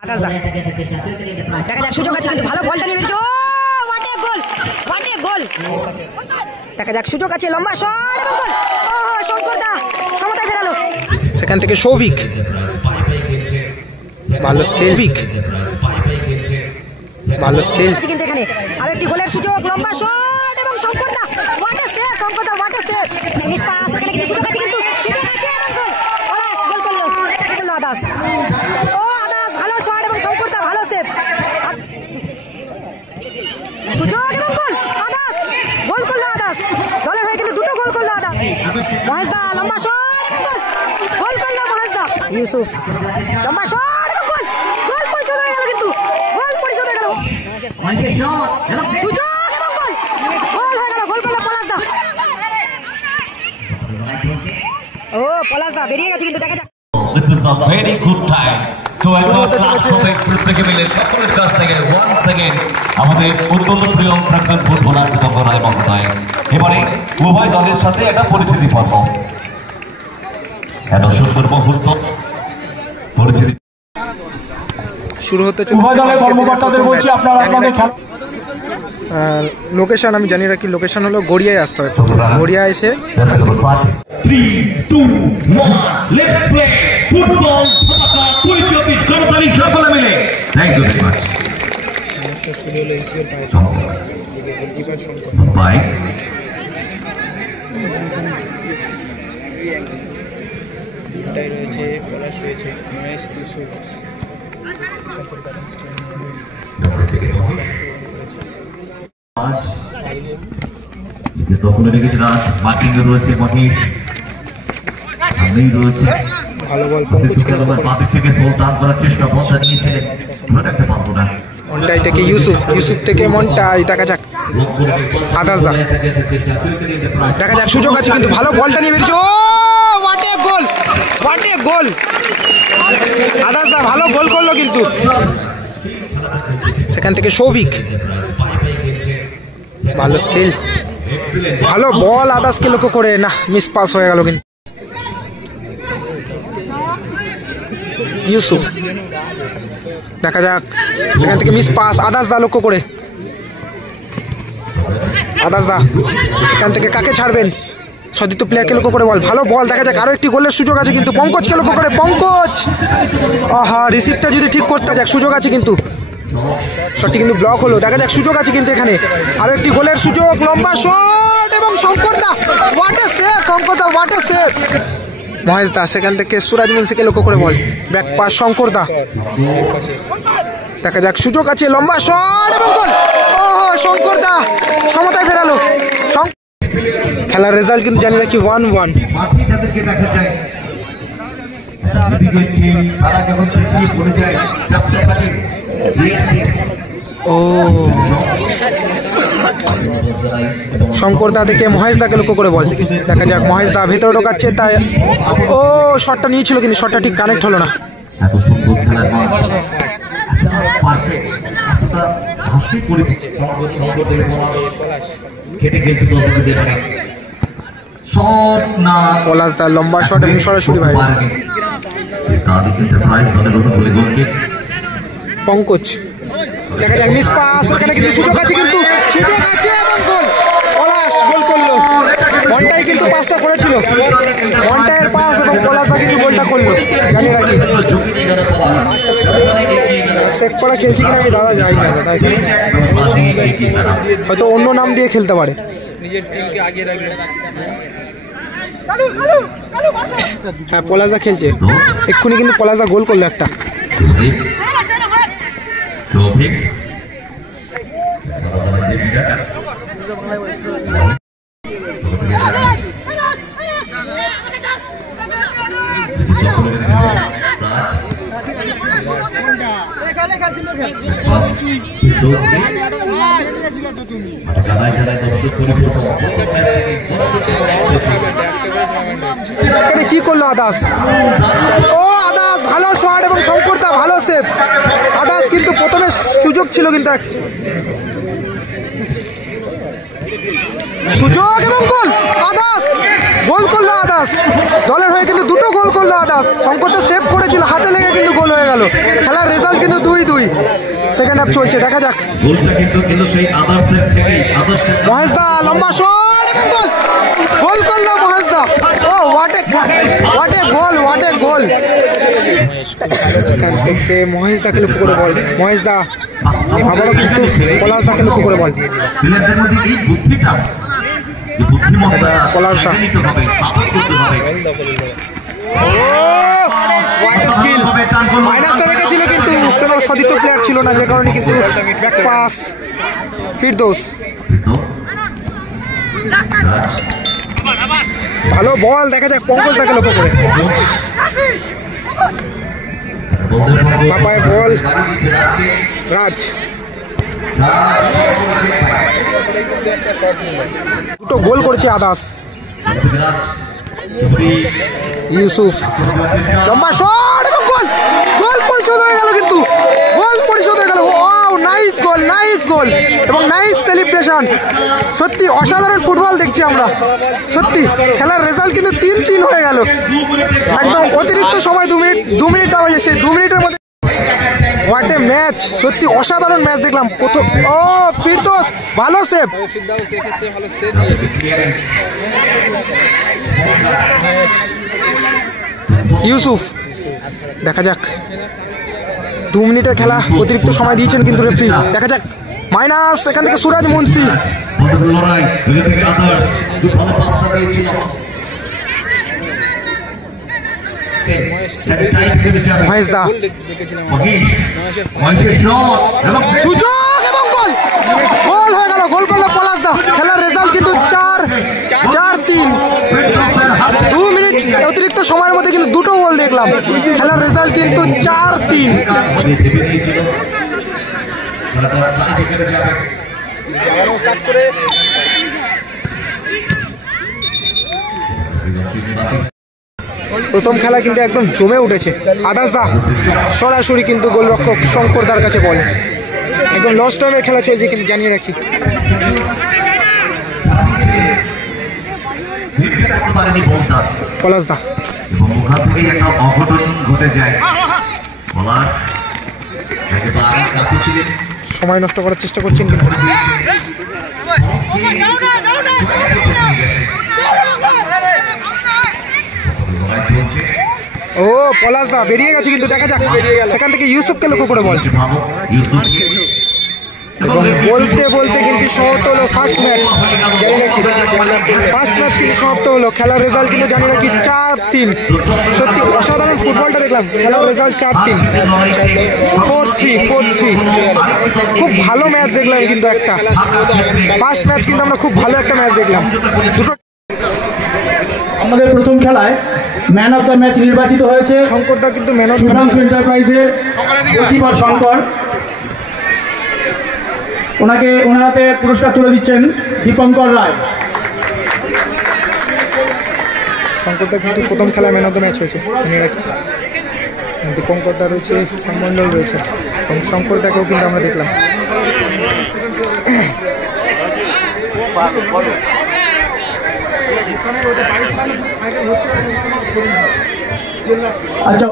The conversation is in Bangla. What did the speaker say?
দেখা যাক সুযোগ আছে কিন্তু ভালো বলটা নিয়ে বেরিয়েছে। ও what a goal, what a goal. দেখা যাক সুযোগ আছে, লম্বা শট এবং গোল। ও শঙ্কর দা সমতায় ফেরালো। সেখান থেকে সৌভিক, ভালো স্কিল, ভালো স্কিল কিন্তু এখানে আরেকটি গোলের সুযোগ, লম্বা শট এবং Shankar da what a save, Shankar da what a save. Miss pass, এখানে কিন্তু সুযোগ আছে, কিন্তু সুযোগ আছে এবং গোল। পলাশ গোল করলো, করলো আদাস। ও আদাস ভালো শট এবং শঙ্কর দা ভালো সেভ। সুযোগ এবং গোল, আদাস গোল করলো আদাস। দলের হয়ে কিন্তু দুটো গোল করলো আদাস। মহেশ দা লম্বা শট এবং গোল, গোল করলো মহেশ দা। ইউসুফ লম্বা শট এবং গোল, গোল পরিশোধ হয়ে গেল, কিন্তু গোল পরিশোধ হয়ে গেল। সুযোগ এবং গোল, গোল হয়ে গেল, গোল করলো পলাশ দা। ও পলাশ দা বেরিয়ে গেছে কিন্তু দেখা যাক। This is a very good time to প্রত্যেকে মিলে সকলের কাছ থেকে once again আমাদের অত্যন্ত প্রিয় প্রাক্তন ফুটবলার তখন রায় মহোদয় এবারে উভয় দলের সাথে একটা পরিচিতি পর্ব, এত সুন্দর মুহূর্ত পরিচিতি শুরু হতে উভয় দলের কর্মকর্তাদের বলছি আপনারা আপনাদের লোকেশন আমি জানি রাখি, লোকেশন হলো গড়িয়ায় আসতে হবে। গড়িয়া এসে 3, 2, 1 লেটস প্লে ফুটবল ঢাকা 2024 করতালি সকলে মিলে। Thank you very much bye. রয়েছে পলাশ, রয়েছে মহেশ, ইউসুফ, ভালো বল মন্টাই থেকে ইউসুফ, ইউসুফ থেকে মন্টাই। দেখা যাক আদাস দা, দেখা যাক সুযোগ আছে কিন্তু ভালো বলটা নিয়ে বেরিয়েছে। ও what a goal, what a গোল। আদাস দা ভালো গোল করলো কিন্তু। সেখান থেকে সৌভিক, ভালো স্কিল, ভালো বল আদাসকে লক্ষ্য করে, না মিস পাস হয়ে গেল কিন্তু। ইউসুফ, দেখা যাক সেখান থেকে মিস পাস, আদাস দা লক্ষ্য করে। আদাস দা সেখান থেকে কাকে ছাড়বেন, সতীর্থ প্লেয়ারকে লক্ষ্য করে বল, ভালো বল। দেখা যাক আরো একটি গোলের সুযোগ আছে কিন্তু, পঙ্কজকে লক্ষ্য করে, পঙ্কজ আহা রিসিভটা যদি ঠিক করতে যাক, সুযোগ আছে কিন্তু শটটি কিন্তু ব্লক হলো। দেখা যাক সুযোগ আছে কিন্তু এখানে আরো একটি গোলের সুযোগ, লম্বা শট এবং Shankar da what a save, Shankar da what a save. Mahesh da সেখান থেকে সুরাজ মুন্সিকে লক্ষ্য করে ball, back pass Shankar da. দেখা যাক সুযোগ আছে, লম্বা শট এবং গোল। ও শঙ্কর দা সমতায় ফেরালো। খেলার রেজাল্ট কিন্তু জানি রাখি 1-1। ও শঙ্কর দা থেকে মহেশ দাকে লক্ষ্য করে বল, দেখা যাক মহেশ দা ভেতরে ঢোকাচ্ছে, তাই ও শটটা নিয়েছিল কিন্তু শটটা ঠিক কানেক্ট হলো না। পলাশ দা লম্বা শট এবং সরাসরি বাইরে। পঙ্কজ, দেখা যাক মিস পাস, ওখানে কিন্তু সুযোগ আছে, কিন্তু সুযোগ আছে এবং গোল। পলাশ গোল করলো, মন্টাই কিন্তু পাসটা করেছিল, মন্টাইয়ের পাস এবং পলাশ দা কিন্তু গোলটা করলো। জানি রাখি শেখ পড়া খেলছি কিনা আমি দাদা যাই না দাদা, এখানে হয়তো অন্য নাম দিয়ে খেলতে পারে। নিজের টিমকে আগে রাখবে। হ্যাঁ পলাশ দা খেলছে এক্ষুনি, কিন্তু পলাশ দা গোল করলো একটা। কি করলো আদাস, ও আদাস ভালো শট এবং শঙ্কর দা ভালো সেভ। আদাস কিন্তু প্রথমে সুযোগ ছিল, কিন্তু সুযোগ এবং গোল, আদাস গোল করলো আদাস। দলের হয়ে কিন্তু দুটো গোল করলো আদাস, শঙ্কর দা সেভ করেছিল, হাতে লেগে কিন্তু গোল হয়ে গেল। খেলার রেজাল্ট কিন্তু 2 সেকেন্ড হাফ চলছে, দেখা যাক। গোলটা কিন্তু সেই আদার্সের থেকে মহেশ দা লম্বা শট এবং গোল, গোল করলো মহেশ দা। ও হোয়াট এ গোল। সেখান থেকে মহেশ দাকে লক্ষ্য করে বল, মহেশ দা আবারও কিন্তু পলাশ দাকে লক্ষ্য করে বল। প্লেয়ারদের মধ্যে এই বুদ্ধিটা, এই বুদ্ধিমত্তা পলাশ দা নিতে হবে, সাপোর্ট করতে হবে। What a skill. মাইনাসটা রেখেছিল কিন্তু কোনো সতীর্থ প্লেয়ার ছিল না, যে কারণে কিন্তু ব্যাক পাস ফিরদৌস। ভালো বল, দেখা যাক পঙ্কজ দাকে লক্ষ্য করে। বাপায় বল রাজ, দুটো গোল করেছে আদাস। ইউসুফ লম্বা শট এবং গোল, গোল পরিশোধ হয়ে গেল, কিন্তু গোল পরিশোধ হয়ে গেল। ওয়াও, নাইস গোল এবং নাইস সেলিব্রেশন। সত্যি অসাধারণ ফুটবল দেখছি আমরা, সত্যি খেলার রেজাল্ট কিন্তু 3-3 হয়ে গেল। একদম অতিরিক্ত সময় 2 মিনিট দেওয়া হয়েছে, সেই 2 মিনিটের মধ্যে হোয়াট এ ম্যাচ, সত্যি অসাধারণ ম্যাচ দেখলাম। প্রথম ফিরদৌস ভালো সেভ, ইউসুফ। দেখা যাক, 2 মিনিটের খেলা, অতিরিক্ত সময় দিয়েছেন কিন্তু রেফারি। দেখা যাক, মাইনাস এখান থেকে সুরাজ মুন্সি। মহেশ দা সুযোগ এবং গোল, গোল হয়ে গেল, গোল করলো পলাশ দা। খেলার রেজাল্ট কিন্তু 4-3। 2 মিনিট অতিরিক্ত সময়ের মধ্যে কিন্তু দুটো গোল দেখলাম। খেলার রেজাল্ট কিন্তু 4-3। প্রথম খেলা কিন্তু একদম জমে উঠেছে। আদাস দা সরাসরি কিন্তু গোলরক্ষক শঙ্কর দার কাছে বল। একদম লস টাইমের খেলা চলছে কিন্তু, জানিয়ে রাখি। পলাশ দা সময় নষ্ট করার চেষ্টা করছেন কিন্তু। ও পলাশ দা বেরিয়ে গেছে কিন্তু, দেখা যাক। সেখান থেকে ইউসুফকে লক্ষ্য করে বল, এবং বলতে কিন্তু সমাপ্ত হলো ফার্স্ট ম্যাচ। জানি রাখি ফার্স্ট ম্যাচ কিন্তু সমাপ্ত হলো। খেলার রেজাল্ট কিন্তু জানি রাখি 4-3। সত্যি অসাধারণ ফুটবলটা দেখলাম। খেলার রেজাল্ট 4-3, 4-3। খুব ভালো ম্যাচ দেখলাম কিন্তু একটা ফার্স্ট ম্যাচ, কিন্তু আমরা খুব ভালো একটা ম্যাচ দেখলাম। দুটো আমাদের প্রথম খেলায় ম্যান অফ দ্য ম্যাচ নির্বাচিত হয়েছে শঙ্কর দা, কিন্তু ম্যান অফ সুধাংশু এন্টারপ্রাইজের গোলকিপার শঙ্কর। ওনার হাতে পুরস্কার তুলে দিচ্ছেন দীপঙ্কর রায়। শঙ্কর দা কিন্তু প্রথম খেলায় ম্যান অফ দ্য ম্যাচ হয়েছে, মনে রাখি। দীপঙ্কর দা রয়েছে, শ্যামমণ্ডল রয়েছে, এবং শঙ্কর দাকেও কিন্তু আমরা দেখলাম। আচ্ছা।